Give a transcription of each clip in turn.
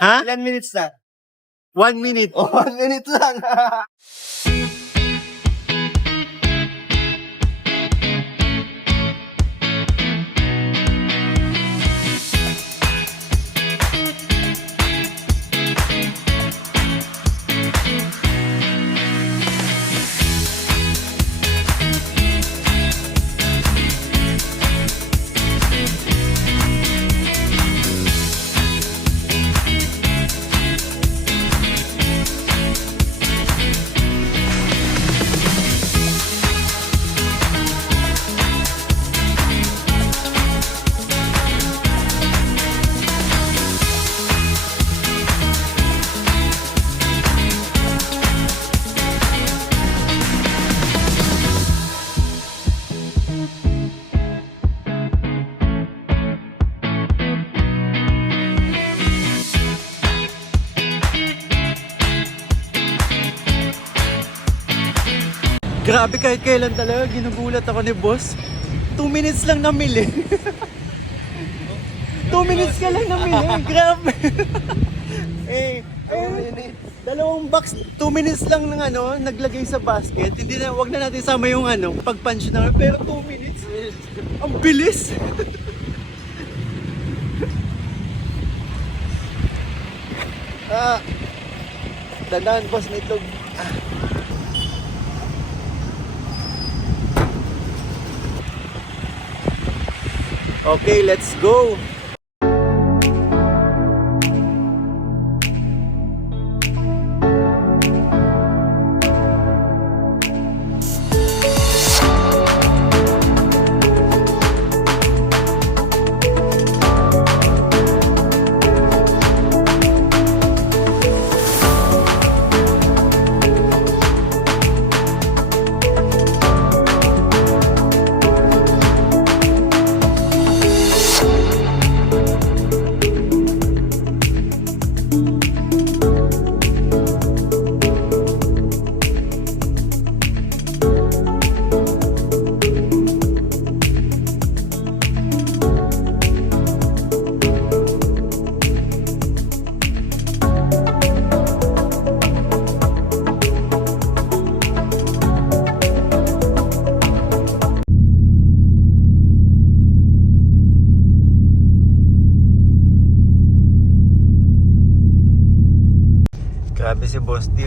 Ha? Ilan minutes na? 1 minute. Oh, 1 minute lang. Grabe, kahit kailan talaga, ginugulat ako ni boss. 2 minutes lang namili. 2 minutes ka lang namili, grabe. Dalawang box, 2 minutes lang ng naglagay sa basket. Hindi na, wag na natin sama yung pag-punch na, pero 2 minutes. Ang bilis. Dandan, boss, may itlog. Okay, let's go! Grabe si Boss D,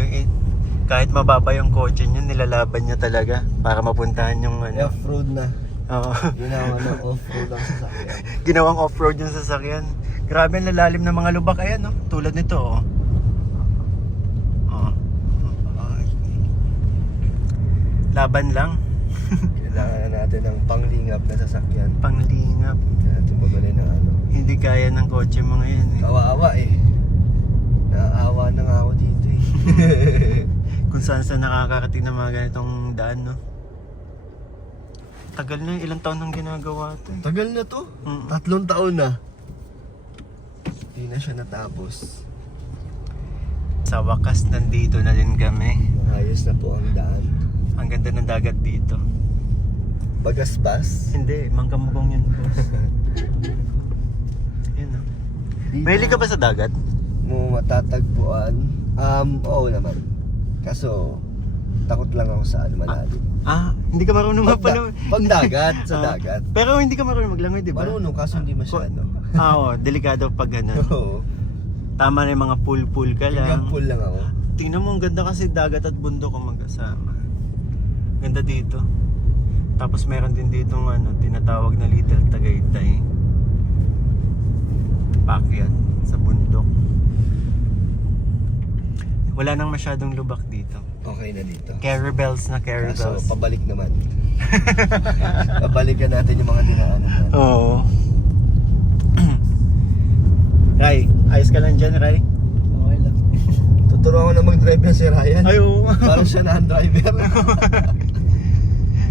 kahit mababa yung kotse niya, nilalaban niya talaga para mapuntahan yung Off-road na. Oo. Ginawa ng off-road ang sasakyan. Ginawang off-road yung sasakyan. Grabe ang lalalim ng mga lubak, ayan, no? Tulad nito, oh. Oh. Laban lang. Kailangan natin ng panglingap na sasakyan. Panglingap. Kaya natin bumili ng Hindi kaya ng kotse mga yan, eh. Kawawa eh. Naaawa na nga ako dito eh. Kung saan nakakarating ng mga ganitong daan, no? Tagal na, ilang taon nang ginagawa ito, eh. Tagal na to. 3 taon na. Hindi na siya natapos. Sa wakas, nandito na din kami. Ayos na po ang daan. Ang ganda ng dagat dito. Bagasbas. Hindi, mangkamugong yun, boss. Yun, no? Mahilig ka ba sa dagat? Mo matatagpuan. Oo naman. Kaso, takot lang ako sa malalim. Hindi ka marunong magpalangoy. Pagdagat, sa dagat. Pero hindi ka marunong maglangoy, di ba? Marunong, kaso hindi masyado. Oo, delikado pag ganun. Oo. Tama na yung mga pool ka lang. Pool lang ako. Tingnan mo, ang ganda kasi dagat at bundok ang magkasama. Ganda dito. Tapos meron din dito tinatawag na Little Tagaytay. Paakyat sa bundok. Wala nang masyadong lubak dito. Okay na dito. Caribels na caribels. Kaso, pabalik naman. Pabalikan natin yung mga dinaanan natin. Oo. Ray, ayos ka lang dyan, Ray? Okay lang. Tuturuan ko na mag-drive na si Ryan. Ay, oo. Parang siya na ang driver.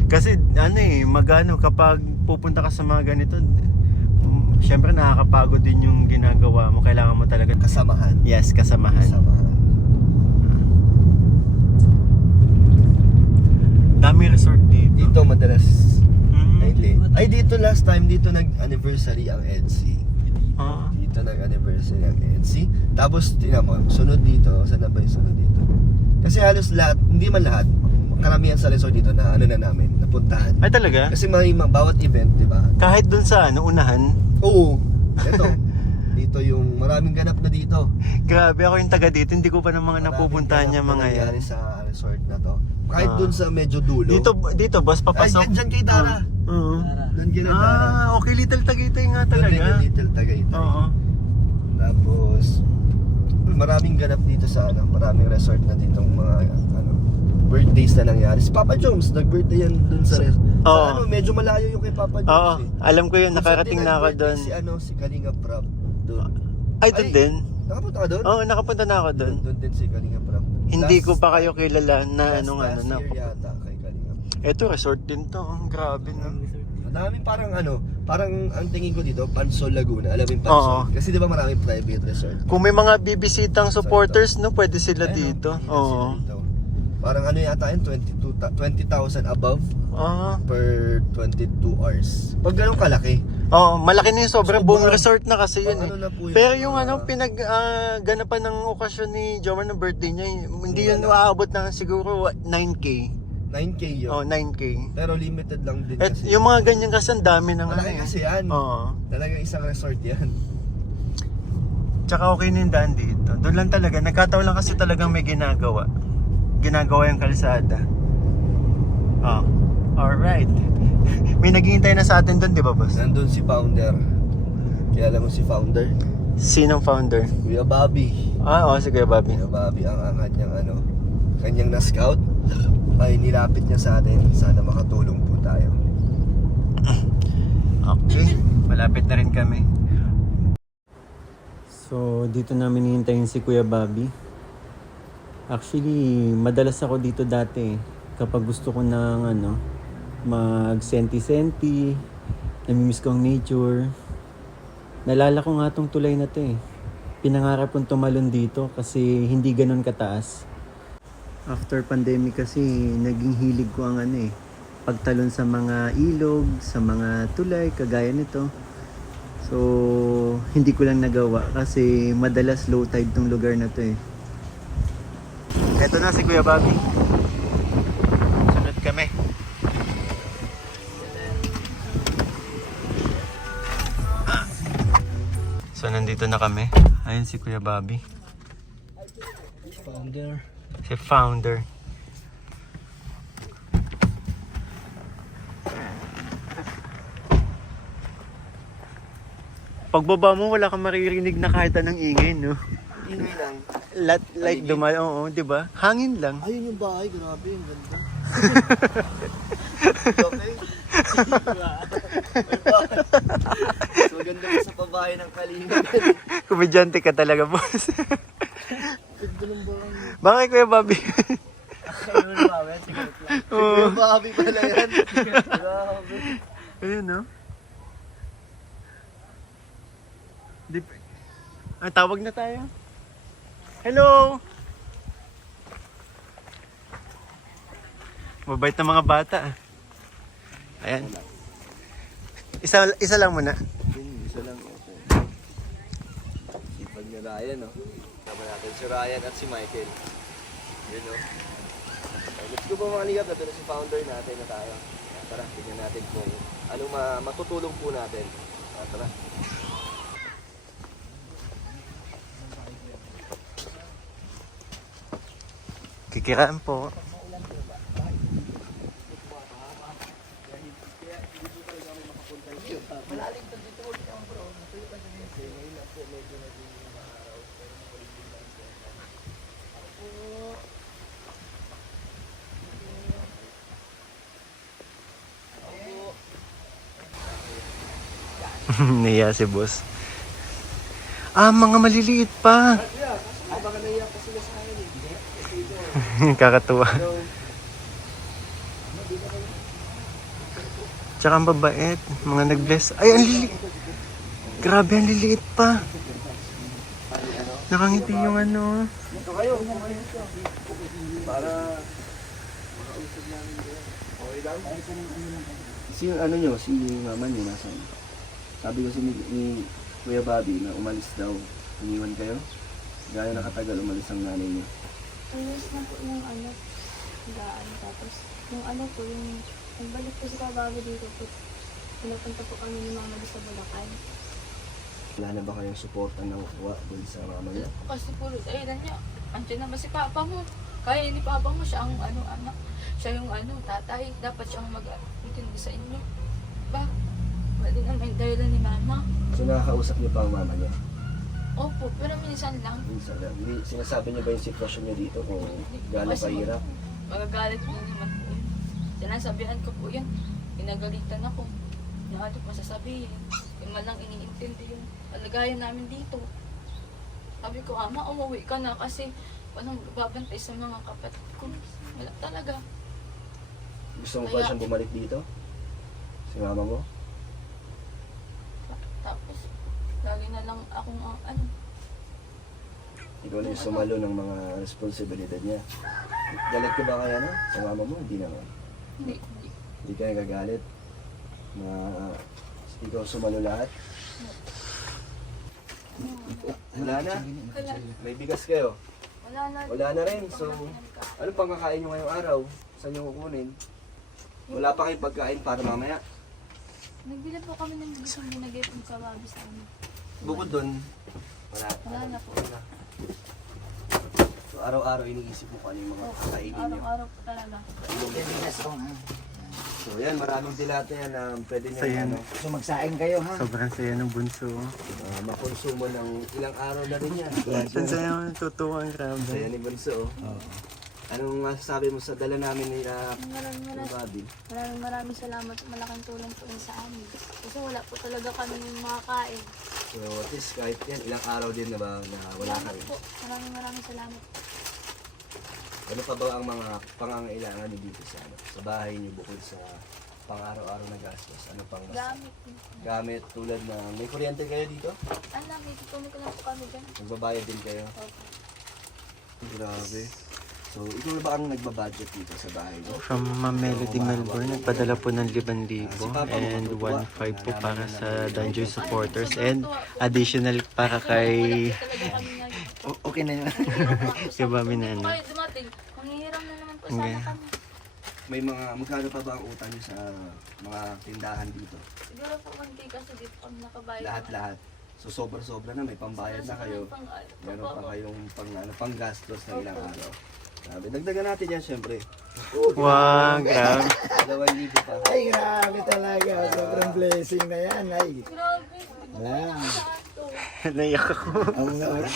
Kasi magano kapag pupunta ka sa mga ganito, syempre nakakapagod din yung ginagawa mo. Kailangan mo talaga Kasamahan. Yes, kasamahan. Dami resort dito. Dito madalas Mm. ay late. Ay dito last time dito nag-anniversary ang EDC. Ah. dito nag-anniversary ang ANC. Tapos, tingnan mo, sunod dito, saan na ba yung sunod dito? Kasi halos lahat, hindi man lahat, karamihan sa resort dito na ano na namin, napuntahan. Ay talaga? Kasi bawat event, di ba? Kahit dun sa unahan? Oo. Ito. Dito yung maraming ganap na dito. Grabe, ako yung taga dito, hindi ko pa ng mga Maraming napupuntahan niya ganap na mga yan. nangyari sa resort na to. Kahit Ah. dun sa medyo dulo. Dito boss, Ay, papasok. dyan kay Dara. Oo. Doon kay Dara. Okay, Little Tagaytay nga Doon din talaga. yung Little Tagaytay. Oo. Tapos, maraming ganap dito sa maraming resort na ditong mga birthdays na nangyari. Si Papa Jones, nag-birthday yan dun sa resort. Oo. Medyo malayo yung kay Papa Jones Oo, eh. alam ko yun, Kung nakarating saan din na ako nag-birthday doon. Si Kalinga Prab. Doon. Ay, doon din? Nakapunta ka doon? Oo, nakapunta na ako doon. Doon din si Kalinga Prab. Hindi ko pa kayo kilala na last na. year yata kay Kalinga. Ito, resort din to. Ang grabe no. Madaming parang ang tingin ko dito, Pansol Laguna. Alam mo yung Pansol? Oo. Kasi di ba maraming private resort? Kung may mga bibisitang supporters, no, pwede sila Ayun, dito. dito Oo. sila dito. Parang yata yun, 20,000 above Ah. per 22 hours. Pag ganun kalaki. Oo, malaki na yung sobrang buong Sobrang- resort na kasi yun Pang eh. na po yun, Pero yung mga- ganapan ng okasyon ni Jomar ng birthday niya, hindi yun Wala. maaabot ng siguro 9K. 9K yun. Oh, 9K. Pero limited lang din At kasi. yung mga ganyan kasi ang dami ng Malaki kasi yan. Oo. Talagang isang resort yan. Tsaka okay na yung daan dito. Doon lang talaga. Nagkataon lang kasi talagang may ginagawa. Ginagawa yung kalsada. Oh. Alright. May naghihintay na sa atin doon, di ba boss? Nandun si Founder. Kaya alam mo si Founder? Sinong founder? Kuya Bobby. Ah, oo, sige Bobby. Kuya Bobby ang kanyang na-scout ay nilapit niya sa atin. Sana makatulong po tayo. Okay, malapit na rin kami. So, dito namin hihintayin si Kuya Bobby. Actually, madalas ako dito dati kapag gusto ko ng mag-senti-senti, namimiss ko ang nature. Nalala ko nga tong tulay na to eh. Pinangarap kong tumalon dito kasi hindi ganun kataas. After pandemic kasi, naging hilig ko ang pagtalon sa mga ilog, sa mga tulay, kagaya nito. So, hindi ko lang nagawa kasi madalas low tide tong lugar na to eh. Eto na si Kuya Bobby. Sunod kami. So, nandito na kami. Ayun si Kuya Bobby. Founder. Si founder. Pagbaba mo, wala kang maririnig na kahit anong ingay, no? Ingay lang. Like oo, di ba? Hangin lang. Ayun yung bahay, grabe, ang ganda. Okay. So ganda mo sa pabahay ng Kalinga. Komedyante ka talaga, boss. Ganda ng bahay. Bakit, Kuya Bobby? Ayun yung bahay, sigaret lang. Oo. Yung bahay pala yan. Grabe. Ayun, no? Tawag na tayo. Hello! Mabait na mga bata. Ayan. Isa lang muna. Isa lang ako. Sipag ni Ryan, no? Tama natin si Ryan at si Michael. Yun, no? Let's go po mga ligap. Ito na si founder natin na tayo. Tara, tignan natin kung anong matutulong po natin. Tara. Kikiraan po. Niya si boss. Mga maliliit pa. Baka naiyak pa sila sa akin Kakatuwa. Tsaka ang babait. Mga nag-bless. Ay, ang liliit. Grabe, ang liliit pa. Nakangiti yung Ito kayo. Para makausap namin din. Okay lang? Si nyo, si mama nyo, nasaan? Sabi kasi Kuya Bobby na umalis daw. Iniwan kayo? Gano'n nakatagal umalis ang nanay niyo? Alas na po yung ano, gaan. Tapos, yung ano po, yung nagbalik po si Kabago dito po. Pinapunta po kami ni Mama sa Bulacan. Wala na ba kayong support na nakukuha doon sa mama niya? Kasi puro, ayun niya, andyan naman si Papa mo. Kaya ni Papa mo, siya ang ano, anak. Siya yung ano, tatay. Dapat siyang mag-intindi sa inyo. Ba? Wala naman yung dahilan ni Mama. So nakakausap niyo pa ang mama niya? Opo, pero minsan lang. Minsan lang. Hindi, sinasabi niyo ba yung sitwasyon niyo dito kung gaano kahirap? Magagalit mo naman po yun. Sinasabihan ko po yan. Pinagalitan ako. Nahanap masasabihin. Yung malang iniintindi yung kalagayan namin dito. Sabi ko, Ama, umuwi ka na kasi walang babantay sa mga kapatid ko. Wala talaga. Gusto mo ba siyang bumalik dito? Si mama mo? Tapos, lagi na lang akong ano. Ikaw na yung sumalo ng mga responsibilidad niya. Galit ka ba kaya no? Sa mama mo? Hindi naman. Hindi. Hindi ka nagagalit na ikaw sumalo lahat? Wala na? Wala. May bigas kayo? Wala na. Wala na rin. So, ano pang kakain nyo ngayong araw? Saan nyo kukunin? Wala pa kayong pagkain para mamaya. Nagbili po kami ng gustong binagay kong kawabi sa amin. Bukod dun, wala. Wala na po. Wala. So, araw-araw iniisip mo kung ano yung mga kakainin nyo. Araw-araw po talaga. So, yan. Maraming dilata yan na pwede nyo Saya. ano, So magsaing kayo ha. Sobrang saya ng bunso. makonsumo ng ilang araw na rin yan. Ang saya mo, natutuwa ang grabe. Saya ni Bunso. Anong masasabi mo sa dala namin nila Maraming Bobby? maraming salamat. Malaking tulong po yun sa amin. Kasi wala po talaga kami makakain. So, at least kahit yan, ilang araw din na ba na wala ka Salamat rin. po. Maraming salamat. Ano pa ba ang mga pangangailangan niyo dito sa, ano, sa bahay niyo bukod sa pang-araw-araw na gastos? Ano pang mas Gamit. gamit tulad na may kuryente kayo dito? Alam, may tutulong ko lang po kami dyan. Nagbabayad din kayo? Opo. Grabe. So, ikaw na ba ang nagbabudget dito sa bahay niyo? From Ma'am Melody Melbourne, nagpadala po ng 5,000 and 1,500 po para sa Danger supporters and additional para kay Talaga kami ngayon. Okay na yun. kay Mami na ano. Kaya dumating, manghihiram na naman po Okay. sana kami. May mga, magkano pa ba ang utang niyo sa mga tindahan dito? Siguro po konti kasi dito kami nakabayad. Lahat-lahat. So, sobra-sobra na. May pambayad na kayo. Meron pa kayong pang gastos na ilang araw. Sabi, dagdagan natin yan syempre. Wow, grabe. 2,000 pa. Ay, grabe talaga. Sobrang blessing na yan. Ay, Grabe. wala. Naiyak ako. Ang mga oras.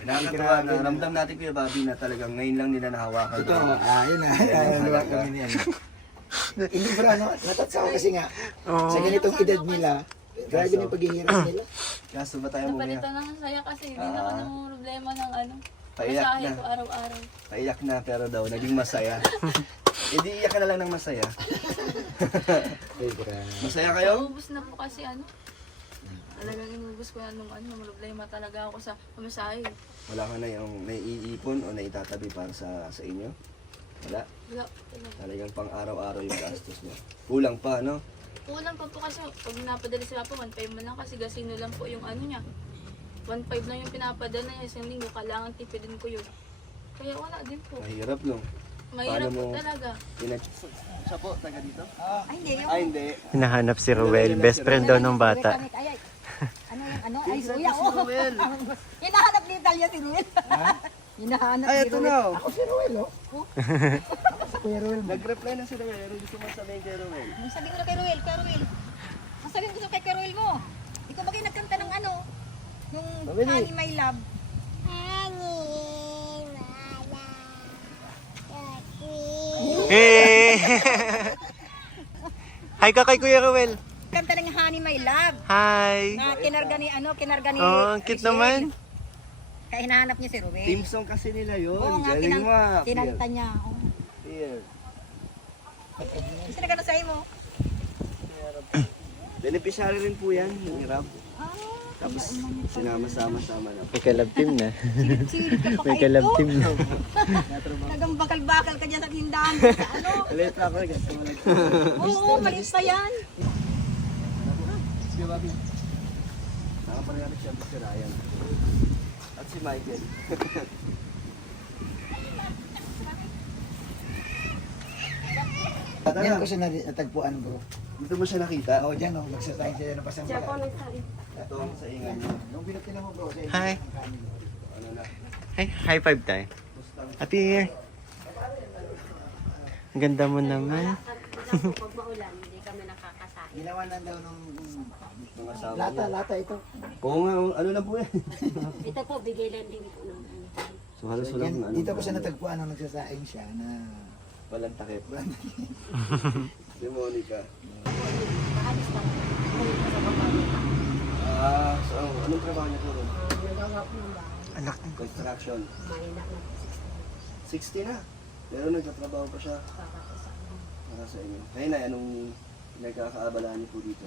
Nakakatawa na ramdam natin Kuya Bobby na talagang ngayon lang nila nahawakan. Ito, yun na. Nalawa kami niyan. Hindi bro, ano, natatsa ko kasi nga, Oo. sa ganitong edad nila, grabe na yung paghihirap nila. Kaso ba tayo Napalitan muna? na ng saya kasi hindi naman ang problema ng ano. Paiyak Masahe na. ko araw-araw. Paiyak na pero daw naging masaya. Hindi iyak ka na lang ng masaya. Ay, grabe. Masaya kayo? Naubos na po kasi ano. Talagang inubos ko na nung ano, problema talaga ako sa pamasahe. Wala ka na yung naiipon o naitatabi para sa inyo? Wala? Wala po talaga. Talagang pang araw-araw yung gastos mo. Kulang pa, no? Kulang pa po kasi pag napadala sila po, 1.5 man lang kasi gasino lang po yung ano niya. 1.5 lang yung pinapadala niya sa linggo, kailangan tipidin ko yun. Kaya wala din po. Mahirap, no? Mahirap Paano po mo- talaga. Siya po, taga dito? Ay, hindi. Ay, hindi. Hinahanap si Ruel, best friend daw ng bata. Ay, ano yung ano? Ay, kuya, Si oh. Ruel. Hinahanap ni Talia si Ruel. Hinahanap Ay, si ito Ruel. na. Ako si Ruel, oh. Si Kuya Ruel. Nag-reply na si Ruel. Gusto mo sabihin kay Ruel. Ang sabi ko na kay Ruel, Ang sabi ko kay Ruel mo. Ikaw ba kayo nagkanta ng ano? Yung Mabili. Honey My Love. Hey! Hi ka kay Kuya Ruel. Kanta ng Honey My Love. Hi! Na kinarga ni Oh, ang cute Rachel. naman. Kaya hinahanap niya si Ruel. Team song kasi nila yun. Oo nga, Galing mo, ah. kinanta niya. Oh. Here. Gusto na gano'n sa'yo mo? Beneficiary rin po yan, yung hirap. Tapos sinama-sama-sama na. May kalab team na. Silip ka pa May kayo. kalab team na. Nagang bakal-bakal ka dyan sa tindahan. Sa ano? Ulit ako, gusto mo lang. Oo, malis pa yan. Nakapala natin siyempre si Ryan. At si Michael. Yan ko siya natagpuan, bro. Dito mo siya nakita? Oo, dyan, oh, nagsasayin siya ng pasang Siya po nagsabi. Ito ang sa ingan niya. Nung binati mo, bro, sa Hi. ang kanin. Ano na? Hey, high five tayo. Happy New Year. Ang ganda mo naman. Pag maulan, hindi kami nakakasahin. Ginawa na daw nung Mga asawa lata, niya. lata ito. Oo nga, ano lang po yan. Ito po, bigay lang din po ng ano. So halos So, walang yan, ano. dito ko siya natagpuan nung nagsasaing siya na Walang takip. Si Monica. Paalis lang. So anong trabaho niya po ron? Nagawa po ng bahay. Anak. Construction. Mahina na 60 na. Pero nagtatrabaho pa siya kakakasa. para sa inyo. Kaya na, anong nagkakaabalahan niyo po dito?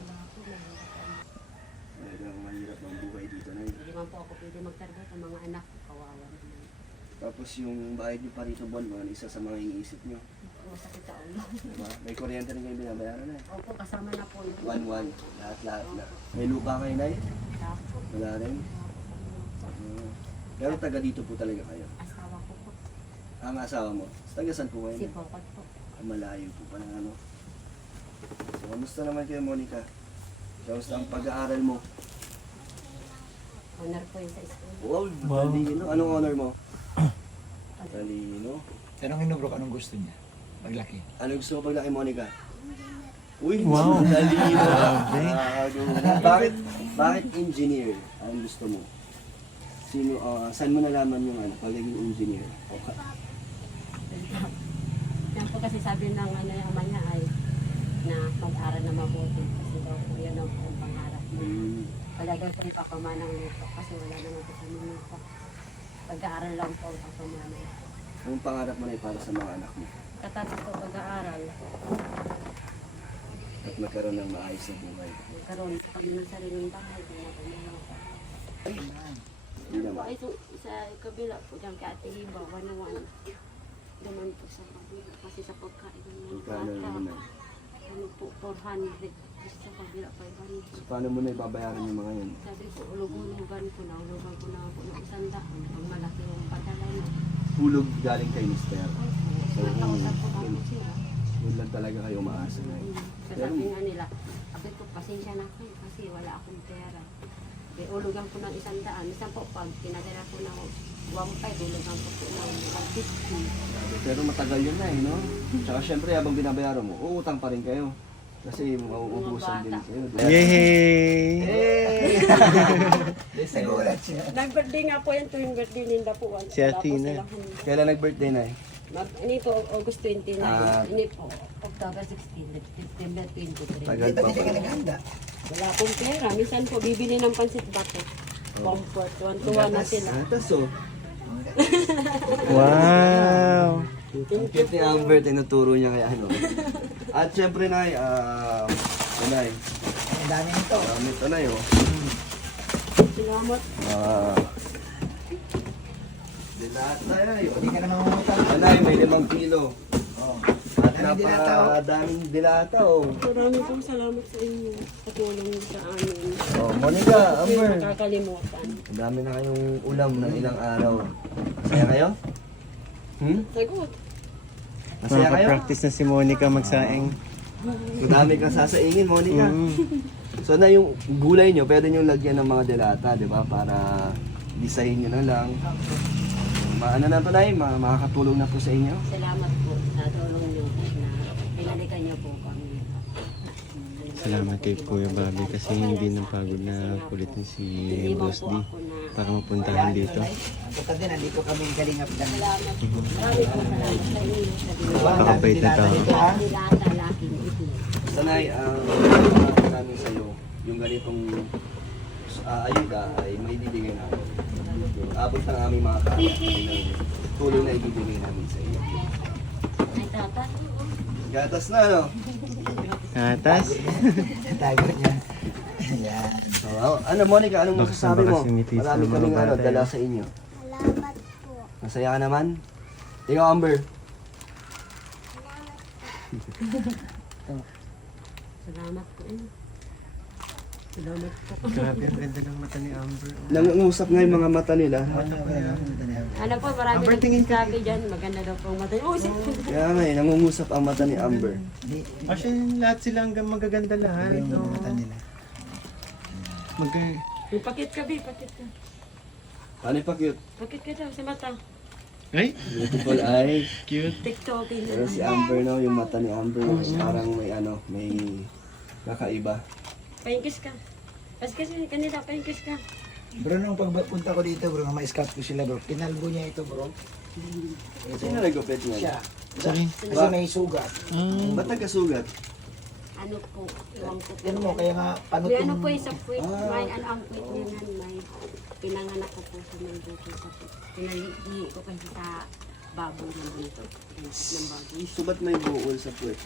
Talagang mahirap ang buhay dito na yun. Hindi man po ako pwede magtarbo sa mga anak. Kawawa naman. Tapos yung bahay niyo pa rito buwan, isa sa mga iniisip niyo. Masakit sa ulo. Diba? May kuryente rin kayo binabayaran na eh. Opo, kasama na po yun. 1-1. Lahat-lahat na. May lupa kayo na eh? Tapos, Wala rin. Pero taga dito po talaga kayo. asawa ko po. Ang asawa mo. Taga saan po kayo? Si Bokot po. Malayo po pa ng ano. So, kamusta naman kayo, Monica? Kamusta ang pag-aaral mo? Honor po yun sa school. Wow, talino. Anong honor mo? Talino. tanongin mo, bro, anong gusto niya? Paglaki. Ano gusto mo paglaki, Monica? Uy, Wow. talino. Grabe. Bakit engineer ang gusto mo? Sino, saan mo nalaman yung pagiging engineer? Yan po kasi sabi ng ano yung ama niya ay na mag-aral na mabuti. Kasi daw po yun ang pangarap mo. Palagay ko ipapamanang lupa kasi wala naman po kami lupa. Pag-aaral lang po ang papamanang. Anong pangarap mo na para sa mga anak mo? Katapos ko pag-aaral, At magkaroon ng maayos na buhay. magkaroon po kami ng sariling bahay. Kung napanahon. Hindi naman. Ito sa kabila po dyan kay Ate Hiba, 101. Naman po sa kabila kasi sa pagkain ng Magkano naman na? ano po, 400. Kasi sa kabila, 500. So, paano mo na ibabayaran yung mga yan? Sabi ko, ulog-ulugan ko na po ng 100. Pag malaki yung padala na. Hulog galing kay Mister. So, Nakausap ko lang po sila. yun lang talaga kayo maasa na yun. Sabi nga nila, sabi ko, pasensya na kayo kasi wala akong pera. Eh, ulugan ko ng 100. Minsan po, pag pinadala ko ng 1.5, ulugan ko po ng 150. Pero matagal yun na eh, no? Tsaka syempre, habang binabayaran mo, uutang pa rin kayo. Kasi mauubusan din kayo. Yay! Hey! Nagulat siya. Nag-birthday nga po yan tuwing birthday nila po. Si Athena. Kailan nag-birthday na eh? Ini po, August 29. Ah. Ini po, October 16, September 23. Tagal Di pa ba di pa. ka naghanda? Wala akong pera. Minsan po, bibili ng pansit bato. Comfort. Tuwan-tuwa na sila. Atas oh. Wow! Ang cute ni Amber, tinuturo niya kay ano. At syempre Nay, Nay, Ang dami nito. gamit na Nay oh. Salamat. Dilata Nay. Hindi ka na mamumutang. Nay, may 5 kilo. Oh. At Daming dilata, oh. napakadaming dilata oh. Maraming pong salamat sa inyo. Sa tulong niyo sa amin. Oh, Monica, Hindi Amber. makakalimutan. Ang dami na kayong ulam ng ilang araw. Masaya kayo? Sagot. Masaya kayo? Makaka-practice na si Monica magsaing. Madami kang sasaingin, Monica. Mm. So na yung gulay nyo, pwede nyo lagyan ng mga delata, di ba? Para design nyo na lang. Ano na to, Nay? Makakatulong na po sa inyo. Salamat po sa tulong niyo na pinalikan niyo po kami. Salamat kay Kuya Bobby kasi hindi nang pagod na kulitin si Hindi man Boss po D ako na para mapuntahan dito. Punta din, nandito kami kalingap lang. salamat po. Maraming po salamat sa inyo. Sa Napakabait na tao. dilata, laking ito. Sanay, ang namin sa iyo, yung ganitong ayuda ay may bibigay namin. Abot ng aming mga tulong na ibibigay namin sa iyo. Ay, tata. Gatas na, no? Atas? Tago niya. Ayan. Ano, Monica, anong masasabi mo? Bakas ngiti sa Marami mga kaming bata, dala eh. sa inyo. Salamat po. Masaya ka naman? Ikaw, Amber. Salamat po. Salamat po. Grabe, ang ganda ng mata ni Amber. Nangungusap nga yung mga mata nila. Ano po, marami Amber, tingin ka. nagsasabi dyan. Maganda daw po ang mata. Oh, Kaya nga eh, nangungusap ang mata ni Amber. Actually, lahat sila hanggang magaganda lahat. No? Yung pakit ka, Bi, pakit ka. Ano pa cute? Pakit ka daw sa mata. Ay, Beautiful eyes. cute. TikToking na Pero si Amber no, yung mata ni Amber, parang may ano, may kakaiba. Paingkis ka. Kasi kanila, paingkis ka. Bro, nung pagpunta ko dito, bro, ma-scout ko sila, bro. Pinalbo niya ito, bro. Sino nagupit Siya. niya? Sorry. Kasi may sugat. Ba't nagkasugat? Ano po, iwan ko po. Ano mo, kaya nga, May ano panutong... po isa puwit, may ano ang puwit niya nan, may pinanganak ko po sa may buko sa puwit. Pinalihi ko kasi sa baboy ng dito. Ng baboy. So ba't may buol sa puwet?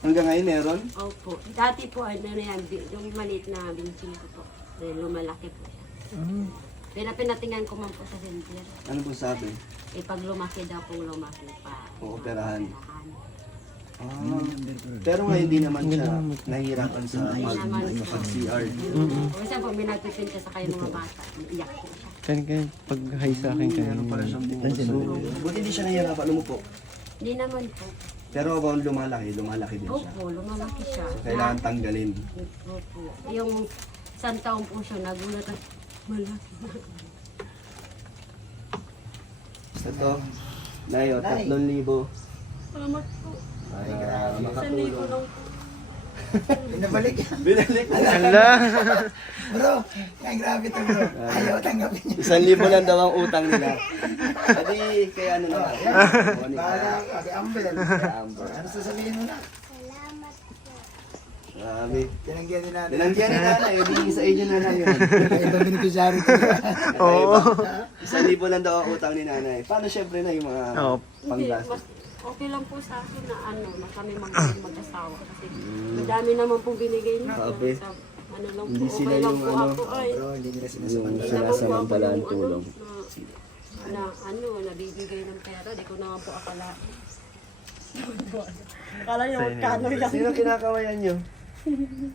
Hanggang ngayon meron? Opo. Dati po, ano na yan, yung maliit na binsing ko po. Lumalaki po siya. Pinatingan ko man po sa center. Ano po sabi? Eh, pag lumaki daw po, lumaki pa. Ooperahan. Pero ngayon di naman siya nahihirapan sa pag-CR. Kasi po, minagpipin ka sa kayo mga bata. Iyak po siya. Kan pag hi sa akin kayo. Meron pala siyang buol. So, buti hindi siya nahihirapan umupo. Hindi naman po. Pero kung lumalaki din siya. Opo, lumalaki siya. So, kailangan tanggalin. Opo. Yung isang taon po siya, nagulat at malaki. Ito, Nayo, 3,000. Salamat po. Para Isang libo makatulong. lang po. Pinabalik. Binalik na. Hala! Bro, ay grabe to, bro. Ayaw tanggapin niya. 1,000 lang daw ang utang nila. Adi, kaya ano naman. Bahala ka, kay Amber. Amber. Ano sasabihin mo na? Grabe. Tinanggihan din natin. Binanggihan ni nanay, hindi sa inyo na lang yun. Ibang beneficiary ko. Oo. 1,000 lang daw ang utang ni nanay. Paano syempre na yung mga Oo. Hindi, panggastos? mas okay lang po sa akin na ano, na kami mag-asawa. Kasi madami naman pong binigay niyo. Grabe. Sa, ano lang po, Hindi sila okay lang yung po ano, ako. Ay, Bro, hindi nila Yung sinasamantala. sinasamantalaan tulong. na ano, nabibigay ng pera. Di ko naman po akala. Akala niyo, magkano yan. Sino kinakawayan nyo?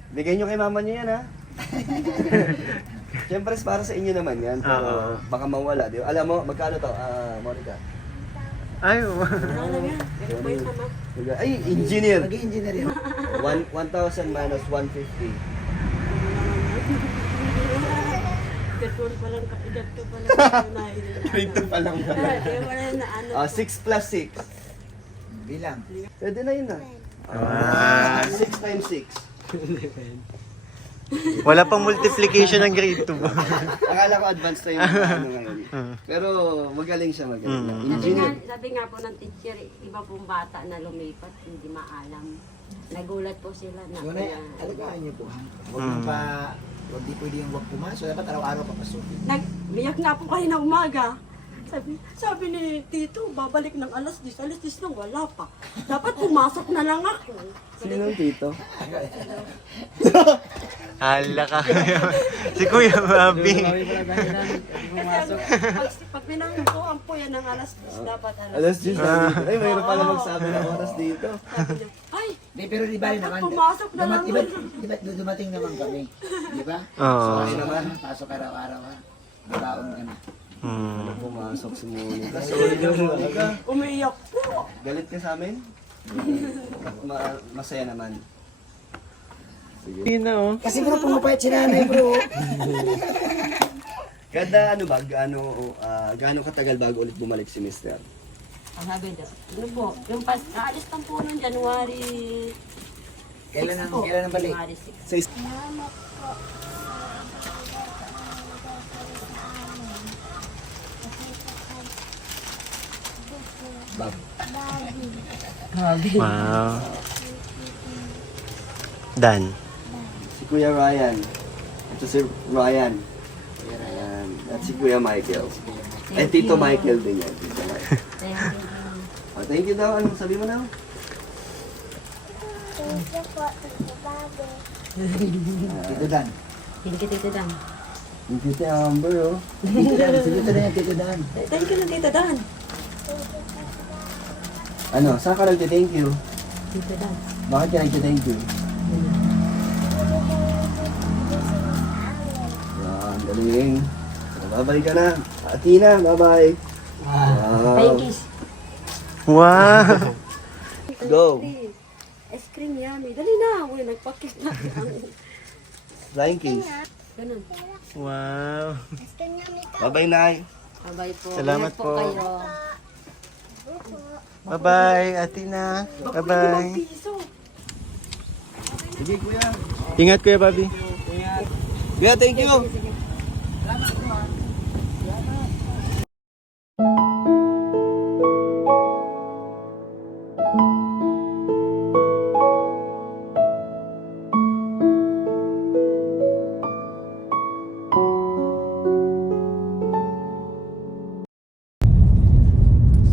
Bigay nyo kay mama nyo yan, ha? Siyempre, para sa inyo naman yan. Pero baka mawala. Di ba? Alam mo, magkano to? Monica. Ay, Ano lang yan? Pero po yun naman. Ay, engineer. Mag-i-engineer yun. 1,000 minus 150. Gaton pa lang, edad ko pa lang. Dito pa lang ba? Kaya wala na ano. 6 plus 6. Bilang. Pwede na yun, ha? 6 times 6. wala pang multiplication ng grade 2. Akala ko advanced na yung ano ngayon. Pero magaling siya, magaling. Engineer. Sabi nga po ng teacher, iba pong bata na lumipat, hindi maalam. Nagulat po sila na. So, alagaan niyo po, ha? Huwag nang pa... Huwag di pwede yung huwag pumasok. Dapat araw-araw papasukin. Biyak nga po kayo na umaga. Sabi ni Tito, babalik ng alas 10 nang wala pa. Dapat pumasok na lang ako. Sino ang tito? Hala ka. Si Kuya Mabi. Pag pinangkuhan po yan ng alas 10, dapat Alas 10 na dito. Ay, mayroon pala magsabi ng oras dito. Sabi niya, ay, Di, pero di ba rin naman? pumasok na lang. Dumating naman kami. Di ba? Oo. Kasi naman, pasok araw-araw, ha? Babaon ka na. Pumasok si Monica. Umiiyak po. Galit ka sa amin? Masaya naman. Hindi na oh. Kasi bro, pumapayat si nanay, bro. Kada ano ba, gaano katagal bago ulit bumalik si Mister? Ang sabi daw, ano po, yung aalis lang po ng January Kailan 6 ang, po. kailan ang balik? January 6. Sa Wow. Dan. si Kuya Ryan. Ito si Ryan. Ayan. At si Kuya Michael. Eh, Tito Michael din yan. Tito Michael. Oh, thank you daw. Anong sabi mo na? Tito Dan. Thank you, Tito Dan. Yung Tito Amber, oh. Tito Dan. Tito Dan yan, Tito Dan. Thank you, Tito Dan. Ano, saan ka nagte-thank you? Tito Dan. Bakit ka nagte-thank you? Galing. Bye-bye ka na. Atina, bye-bye. Wow. Thank you. Wow! Go. Ice cream yummy. Dali na. Uy, nagpakis na. Flying kiss. Ganun. Wow! Bye-bye, Nay. Bye-bye po. Salamat Ingat po. kayo. Bye-bye, Atina. Bye-bye. Sige, kuya. Ingat, Kuya Bobby. Kuya, thank you.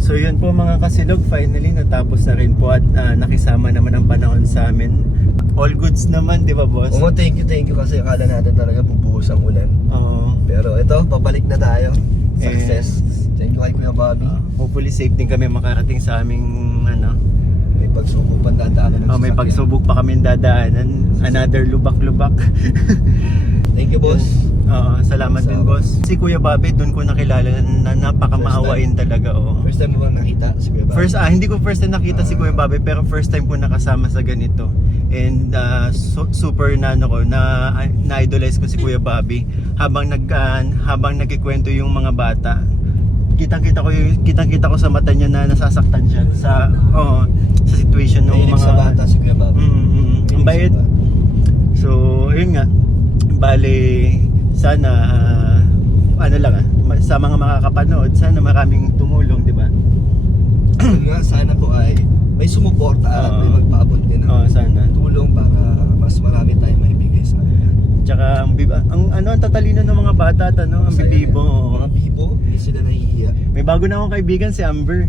So yun po mga kasilog, finally natapos na rin po at nakisama naman ang panahon sa amin. All goods naman, di ba boss? Oo, thank you kasi akala natin talaga bubuhos ang ulan. Oo. Pero ito, pabalik na tayo. Success. Thank you kay Kuya Bobby. Hopefully safe din kami makarating sa aming ano. May pagsubok pa dadaanan ng May sasakyan. pagsubok pa kami dadaanan. Another lubak-lubak. Thank you, boss. Oo, salamat din boss. Si Kuya Bobby doon ko nakilala na napakamaawain talaga. Oo. First time mo bang nakita si Kuya Bobby? Hindi ko first time nakita si Kuya Bobby pero first time ko nakasama sa ganito. And super na na-idolize ko si Kuya Bobby habang nagkikwento yung mga bata. Kitang-kita ko sa mata niya na nasasaktan siya sa sa situation ng Mahilig mga sa bata si Kuya Bobby. Ang bayad. So, yun nga. Bale, sana sa mga makakapanood, sana maraming tumulong, di ba? Yun nga, sana po ay may sumuporta at may magpaabot din Oo, ng sana. tulong para mas marami tayong maibigay sa kanila. Tsaka ang tatalino ng mga bata at ang Masaya bibibo. yan. Mga bibo, hindi sila nahihiya. May bago na akong kaibigan si Amber.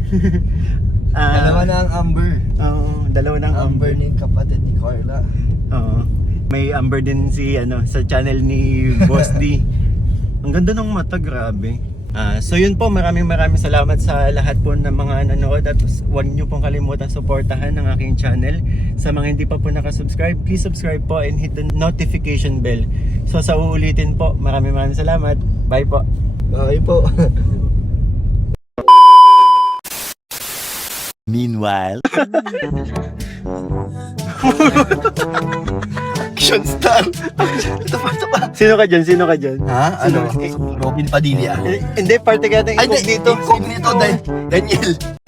Dalawa na ang Amber. Oo, dalawa ng Amber ni kapatid ni Carla. Oo. May Amber din sa channel ni Boss D. Ang ganda ng mata, grabe. So yun po, maraming salamat sa lahat po ng mga nanood at huwag niyo pong kalimutan suportahan ang aking channel. Sa mga hindi pa po nakasubscribe, please subscribe po and hit the notification bell. So sa uulitin po, maraming salamat. Bye po. Bye po. Meanwhile, Action star! Ito pa. sino ka dyan? Ha? Ano? Robin Padilla. Hindi, parte ka natin Ay, i-cook dito. Daniel.